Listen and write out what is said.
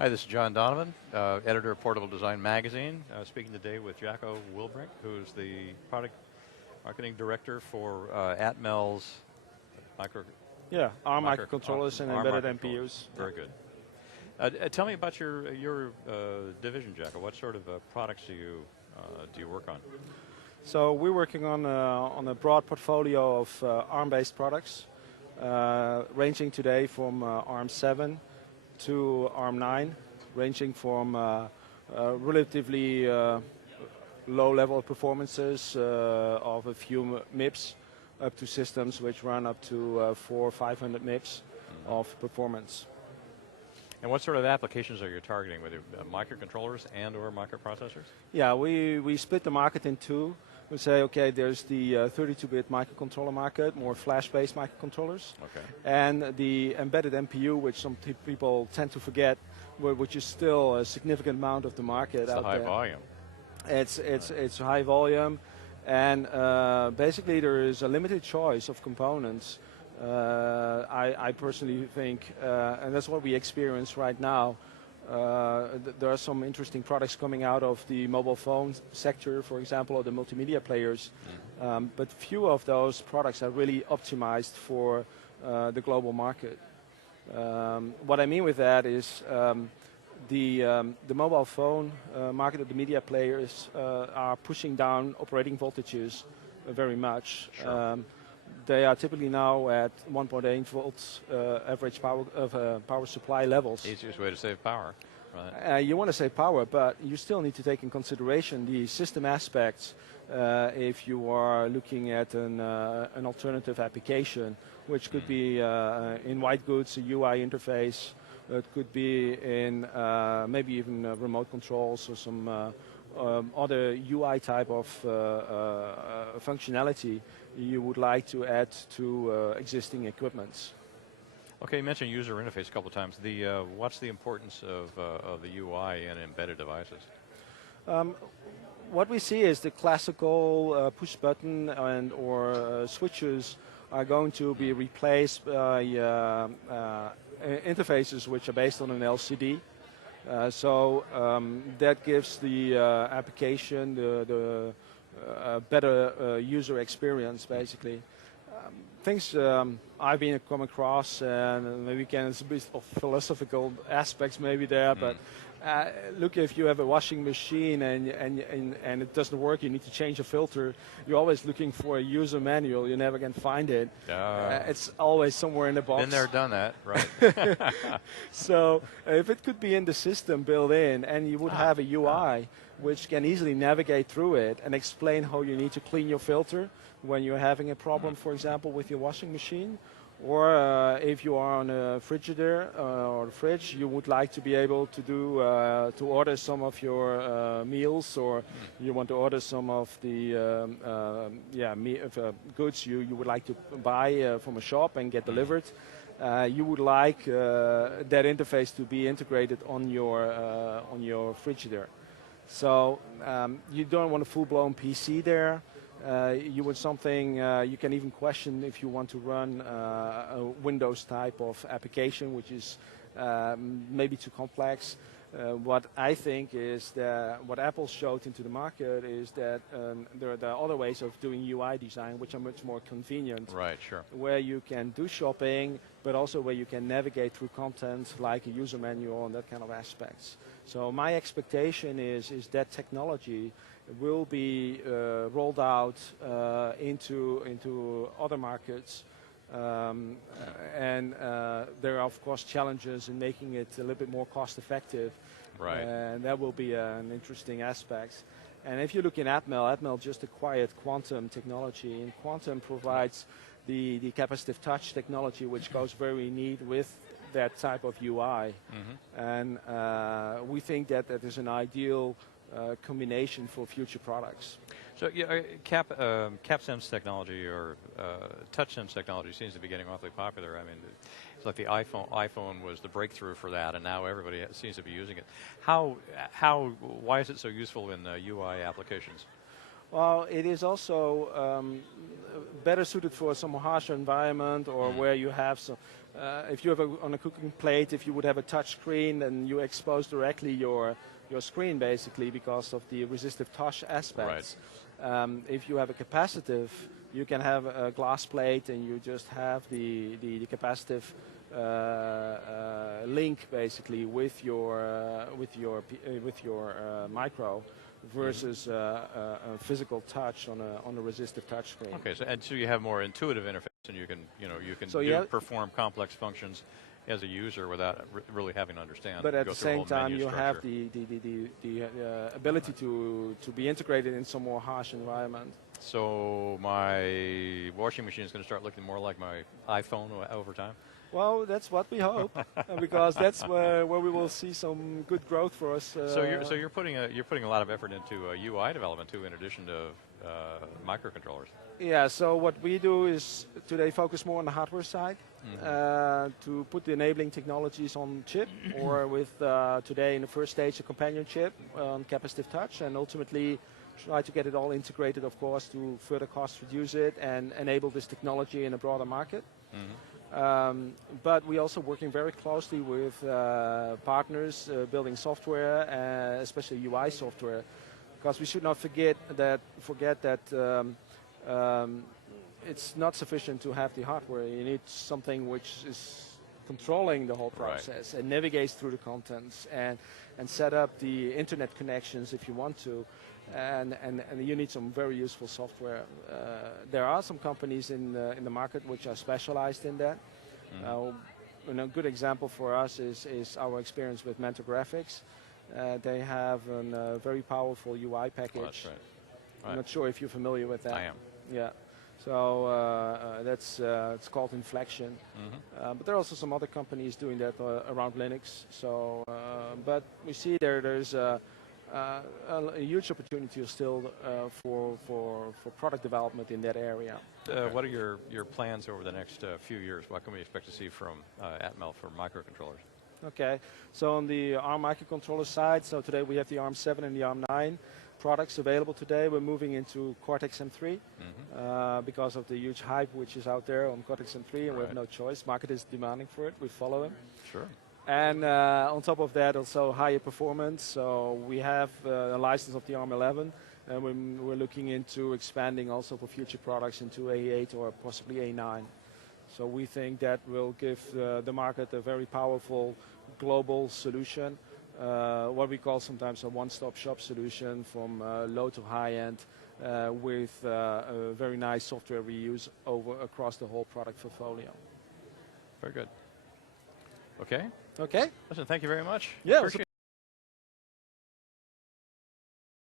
Hi, this is John Donovan, editor of Portable Design Magazine, speaking today with Jacko Wilbrink, who's the product marketing director for Atmel's ARM microcontrollers and embedded MPUs. Very good. Tell me about your division, Jacko. What sort of products do you work on? So we're working on a broad portfolio of ARM-based products, ranging today from ARM 7 to ARM 9, ranging from relatively low level performances of a few MIPS up to systems which run up to 400 or 500 MIPS of performance. And what sort of applications are you targeting, whether microcontrollers and or microprocessors? Yeah, we split the market in two. We say, okay, there's the 32-bit microcontroller market, more flash-based microcontrollers, and the embedded MPU, which some people tend to forget, which is still a significant amount of the market it's out there. High volume. It's high volume, and basically there is a limited choice of components. I personally think, and that's what we experience right now. There are some interesting products coming out of the mobile phone sector, for example, or the multimedia players, but few of those products are really optimized for the global market. What I mean with that is the mobile phone market of the media players are pushing down operating voltages very much. Sure. They are typically now at 1.8 volts average power supply levels. Easiest way to save power. Right. You want to save power, but you still need to take in consideration the system aspects if you are looking at an alternative application, which could be in white goods, a UI interface. It could be in maybe even remote controls or some other UI type of functionality you would like to add to existing equipments. Okay, you mentioned user interface a couple of times. What's the importance of the UI in embedded devices? What we see is the classical push button and or switches are going to be replaced by interfaces which are based on an LCD. So that gives the application the better user experience, basically. Things I've been come across, and maybe it's a bit of philosophical aspects maybe there, but look, if you have a washing machine and it doesn't work, you need to change a filter, you're always looking for a user manual, you never can find it. It's always somewhere in the box. Been there, done that, right. So if it could be in the system built in, and you would have a UI which can easily navigate through it and explain how you need to clean your filter when you're having a problem, for example, with your washing machine, or if you are on a Frigidaire or a fridge, you would like to be able to do to order some of your meals, or you want to order some of the goods you would like to buy from a shop and get delivered. You would like that interface to be integrated on your Frigidaire. So you don't want a full-blown PC there. You want something, you can even question if you want to run a Windows type of application, which is maybe too complex. What I think is that what Apple showed into the market is that there are other ways of doing UI design which are much more convenient. Right, sure. Where you can do shopping, but also where you can navigate through content like a user manual and that kind of aspects. So my expectation is that technology will be rolled out into other markets. And there are, of course, challenges in making it a little bit more cost-effective. Right. And that will be an interesting aspect. And if you look in Atmel just acquired quantum technology, and quantum provides the capacitive touch technology, which goes very neat with that type of UI. And we think that is an ideal combination for future products. So yeah, CapSense technology or TouchSense technology seems to be getting awfully popular. I mean, it's like the iPhone was the breakthrough for that, and now everybody seems to be using it. Why is it so useful in UI applications? Well, it is also better suited for some harsh environment, or where you have some. If you have on a cooking plate, if you would have a touch screen, then you expose directly your screen basically because of the resistive touch aspects. Right. If you have a capacitive, you can have a glass plate and you just have the capacitive link basically with your micro versus a physical touch on a resistive touch screen. Okay, so you have more intuitive interface, and you can perform complex functions as a user without really having to understand. But at the same time, you have the ability to be integrated in some more harsh environment. So my washing machine is going to start looking more like my iPhone over time? Well, that's what we hope, because that's where we will see some good growth for us. So you're putting a lot of effort into UI development too, in addition to microcontrollers. Yeah. So what we do is today focus more on the hardware side, to put the enabling technologies on chip, or with today in the first stage a companion chip on capacitive touch, and ultimately try to get it all integrated, of course, to further cost reduce it and enable this technology in a broader market. But we're also working very closely with partners building software, especially UI software, because we should not forget that it's not sufficient to have the hardware. You need something which is controlling the whole process and navigates through the contents and set up the internet connections if you want to. And you need some very useful software. There are some companies in the market which are specialized in that. A good example for us is our experience with Mentor Graphics. They have a very powerful UI package. Oh, that's right. I'm not sure if you're familiar with that. I am. Yeah. So that's it's called Inflection. But there are also some other companies doing that around Linux. So, but we see there's a huge opportunity still for product development in that area. What are your plans over the next few years? What can we expect to see from Atmel for microcontrollers? Okay, so on the ARM microcontroller side, so today we have the ARM 7 and the ARM 9 products available today. We're moving into Cortex M3 because of the huge hype which is out there on Cortex M3, and we have no choice. Market is demanding for it. We follow him. Sure. And on top of that, also higher performance. So we have a license of the ARM 11, and we're looking into expanding also for future products into A8 or possibly A9. So we think that will give the market a very powerful global solution, what we call sometimes a one-stop shop solution from low to high end, with a very nice software reuse across the whole product portfolio. Very good. Okay. Okay. Listen, thank you very much. Yeah.